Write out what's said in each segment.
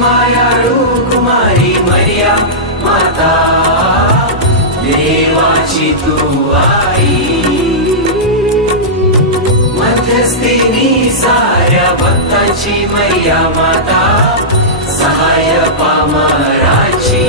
मायाळू कुमारी मरिया माता देवाची तू आई मध्यस्थिनी साऱ्या भक्तांची मैया माता सहाय पामराची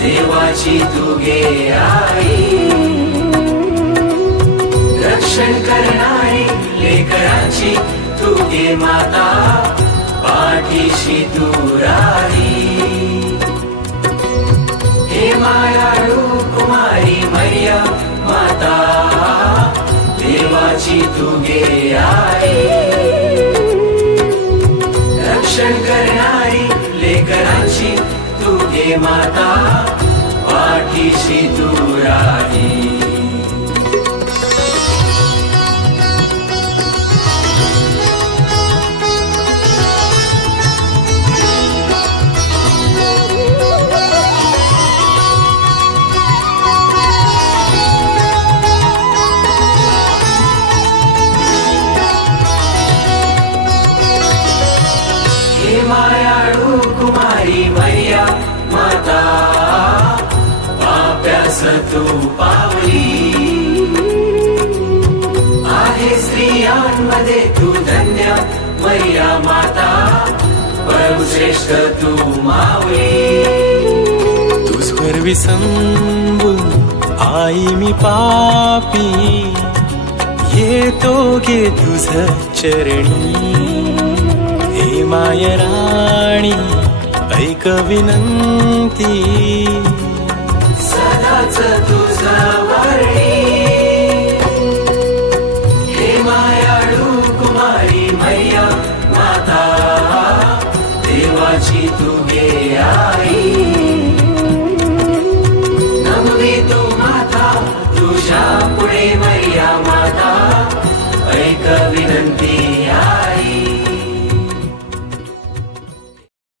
देवाची तुगे आई रक्षण करणारी लेकरांची तुगे माता पाठीशी तू राही हे मायाळू कुमारी मरिया माता देवाची तुगे आई रक्षण करणारी लेकरांची तुगे माता पाठीशी तू राही हे मायाळू कुमारी मरिया माता पाप्यास तू पावली आहे स्त्रियांमध्ये तू धन्य मरिया माता परमश्रेष्ठ तू मावली तुझवर विसंबून आई मी पापी येतो गे तुझ चरणी हे माय राणी ऐक विनंती सदाच तुझा वर्णी हे मायाळू कुमारी मैया माता देवाची तुगे आई